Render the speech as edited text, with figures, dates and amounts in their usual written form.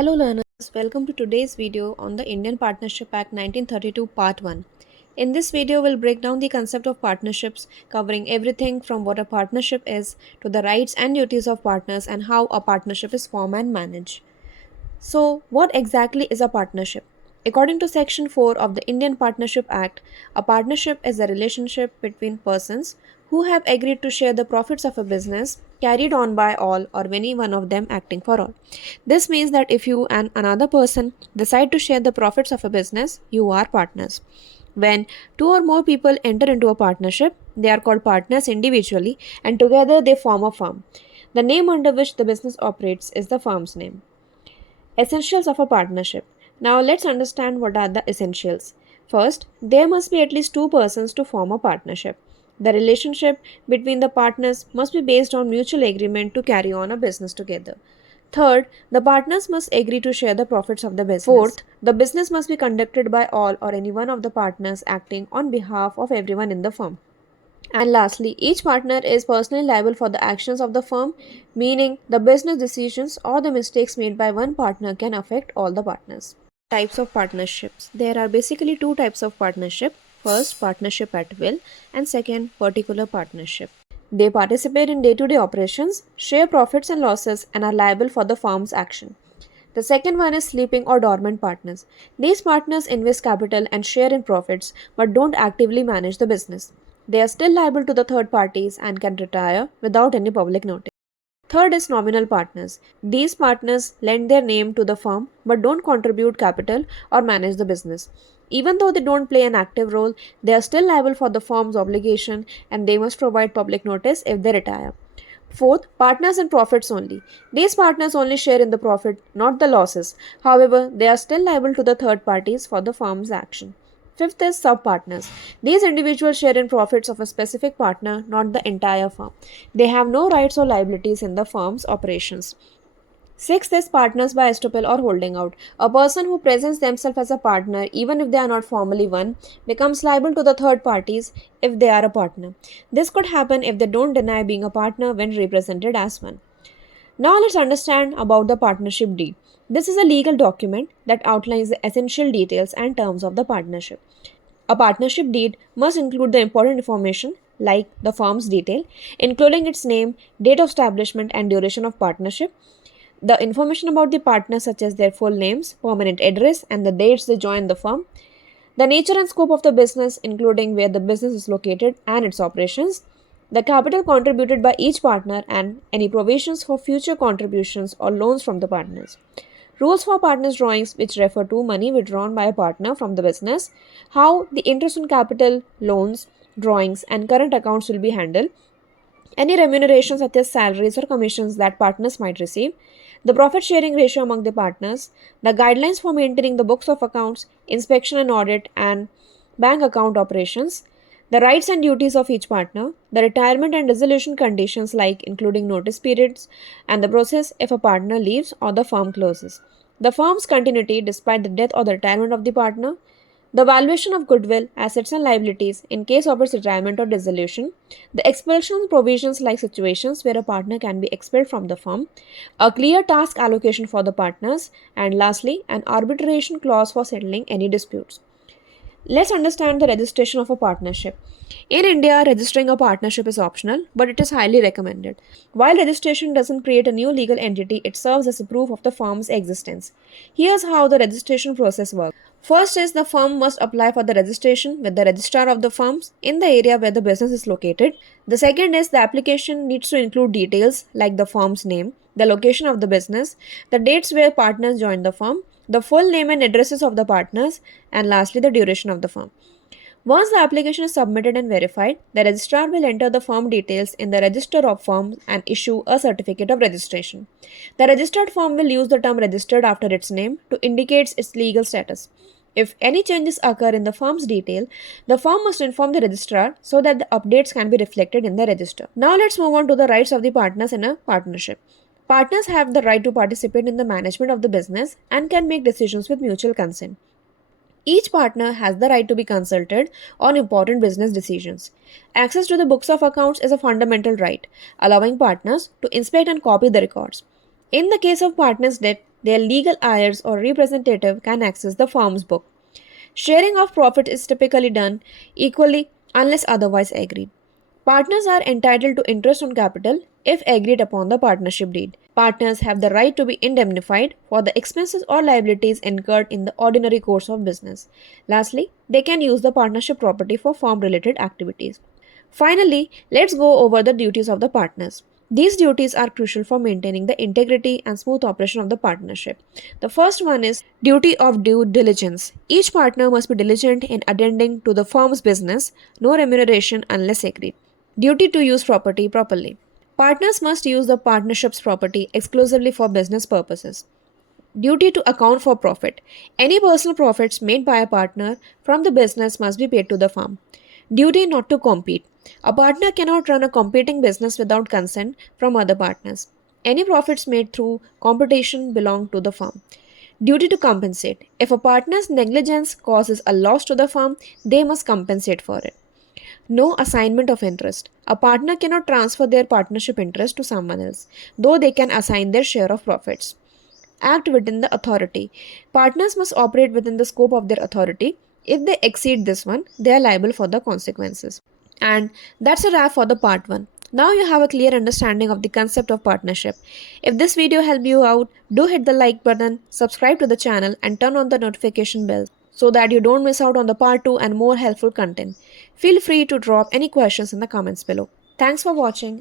Hello learners, welcome to today's video on the Indian Partnership Act 1932 Part 1. In this video, we'll break down the concept of partnerships, covering everything from what a partnership is to the rights and duties of partners and how a partnership is formed and managed. So, what exactly is a partnership? According to Section 4 of the Indian Partnership Act, a partnership is a relationship between persons who have agreed to share the profits of a business carried on by all or any one of them acting for all. This means that if you and another person decide to share the profits of a business, you are partners. When two or more people enter into a partnership, they are called partners individually and together they form a firm. The name under which the business operates is the firm's name. Essentials of a partnership. Now let's understand what are the essentials. First, there must be at least two persons to form a partnership. The relationship between the partners must be based on mutual agreement to carry on a business together. Third, the partners must agree to share the profits of the business. Fourth, the business must be conducted by all or any one of the partners acting on behalf of everyone in the firm. And lastly, each partner is personally liable for the actions of the firm, meaning the business decisions or the mistakes made by one partner can affect all the partners. Types of partnerships. There are basically two types of partnership. First, partnership at will, and second, particular partnership. They participate in day-to-day operations, share profits and losses, and are liable for the firm's action. The second one is sleeping or dormant partners. These partners invest capital and share in profits but don't actively manage the business. They are still liable to the third parties and can retire without any public notice. Third is nominal partners. These partners lend their name to the firm but don't contribute capital or manage the business. Even though they don't play an active role, they are still liable for the firm's obligation and they must provide public notice if they retire. Fourth, partners in profits only. These partners only share in the profit, not the losses. However, they are still liable to the third parties for the firm's action. Fifth is sub-partners. These individuals share in profits of a specific partner, not the entire firm. They have no rights or liabilities in the firm's operations. Sixth is partners by estoppel or holding out. A person who presents themselves as a partner, even if they are not formally one, becomes liable to the third parties if they are a partner. This could happen if they don't deny being a partner when represented as one. Now let's understand about the partnership deed. This is a legal document that outlines the essential details and terms of the partnership. A partnership deed must include the important information like the firm's detail, including its name, date of establishment, and duration of partnership. The information about the partners, such as their full names, permanent address, and the dates they joined the firm. The nature and scope of the business, including where the business is located and its operations. The capital contributed by each partner and any provisions for future contributions or loans from the partners. Rules for partners' drawings, which refer to money withdrawn by a partner from the business. How the interest on capital, loans, drawings, and current accounts will be handled. Any remuneration such as salaries or commissions that partners might receive, the profit sharing ratio among the partners, the guidelines for maintaining the books of accounts, inspection and audit, and bank account operations, the rights and duties of each partner, the retirement and dissolution conditions like including notice periods, and the process if a partner leaves or the firm closes, the firm's continuity despite the death or the retirement of the partner, the valuation of goodwill, assets, and liabilities in case of its retirement or dissolution, the expulsion provisions like situations where a partner can be expelled from the firm, a clear task allocation for the partners, and lastly, an arbitration clause for settling any disputes. Let's understand the registration of a partnership. In India, registering a partnership is optional, but it is highly recommended. While registration doesn't create a new legal entity, it serves as a proof of the firm's existence. Here's how the registration process works. First is the firm must apply for the registration with the registrar of the firms in the area where the business is located. The second is the application needs to include details like the firm's name, the location of the business, the dates where partners joined the firm, the full name and addresses of the partners, and lastly the duration of the firm. Once the application is submitted and verified, the registrar will enter the firm details in the register of firms and issue a certificate of registration. The registered firm will use the term registered after its name to indicate its legal status. If any changes occur in the firm's detail, the firm must inform the registrar so that the updates can be reflected in the register. Now let's move on to the rights of the partners in a partnership. Partners have the right to participate in the management of the business and can make decisions with mutual consent. Each partner has the right to be consulted on important business decisions. Access to the books of accounts is a fundamental right, allowing partners to inspect and copy the records. In the case of partners' debt, their legal heirs or representative can access the firm's book. Sharing of profit is typically done equally unless otherwise agreed. Partners are entitled to interest on capital if agreed upon the partnership deed. Partners have the right to be indemnified for the expenses or liabilities incurred in the ordinary course of business. Lastly, they can use the partnership property for firm related activities. Finally, let's go over the duties of the partners. These duties are crucial for maintaining the integrity and smooth operation of the partnership. The first one is duty of due diligence. Each partner must be diligent in attending to the firm's business, no remuneration unless agreed. Duty to use property properly. Partners must use the partnership's property exclusively for business purposes. Duty to account for profit. Any personal profits made by a partner from the business must be paid to the firm. Duty not to compete. A partner cannot run a competing business without consent from other partners. Any profits made through competition belong to the firm. Duty to compensate. If a partner's negligence causes a loss to the firm, they must compensate for it. No assignment of interest. A partner cannot transfer their partnership interest to someone else, though they can assign their share of profits. Act within the authority. Partners must operate within the scope of their authority. If they exceed this one, they are liable for the consequences. And that's a wrap for the part 1. Now you have a clear understanding of the concept of partnership. If this video helped you out, do hit the like button, subscribe to the channel and turn on the notification bell so that you don't miss out on the part 2 and more helpful content. Feel free to drop any questions in the comments below. Thanks for watching.